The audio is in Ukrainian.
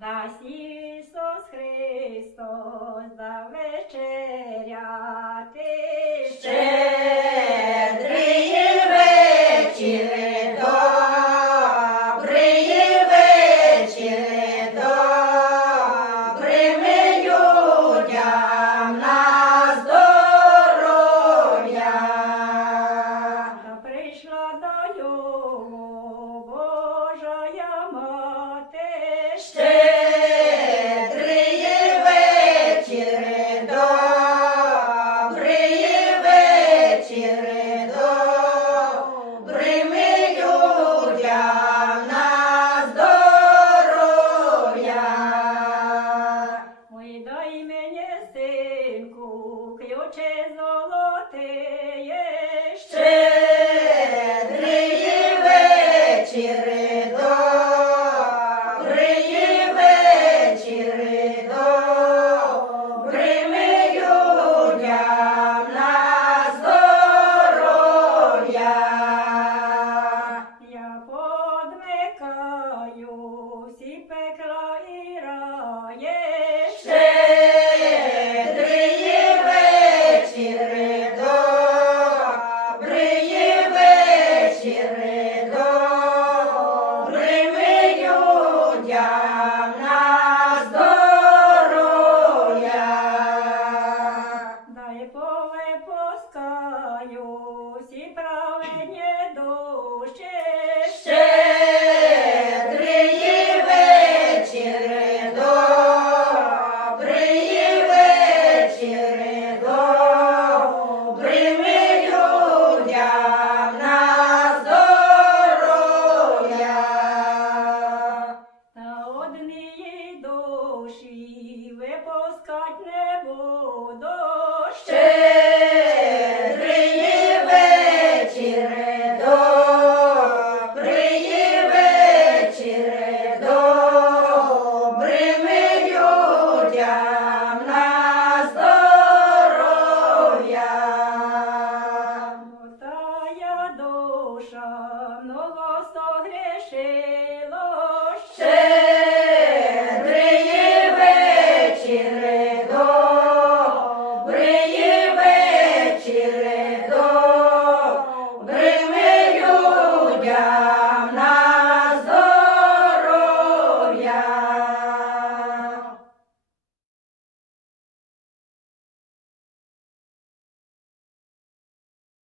Дасть Ісус Христос завечеряти. Щедрий вечір, добрий вечір, добрими людям на здоров'я. Та прийшла до його Божая мати. Щедрий вечір, добрий вечір, добрими людям на здоров'я. Ой, дай мені, синку, ключе золотеє. Щедрий вечір, добрий вечір, добрими людям на здоров'я. Я подмикаю всі пекла і рає. Щедрий вечір, добрий вечір, добрими людям на здоров'я. Дай повипускаю всі праведні душі. Щедрий вечір, добрий вечір, добрими людям на здоров'я. Та однієї душі випускать не буду.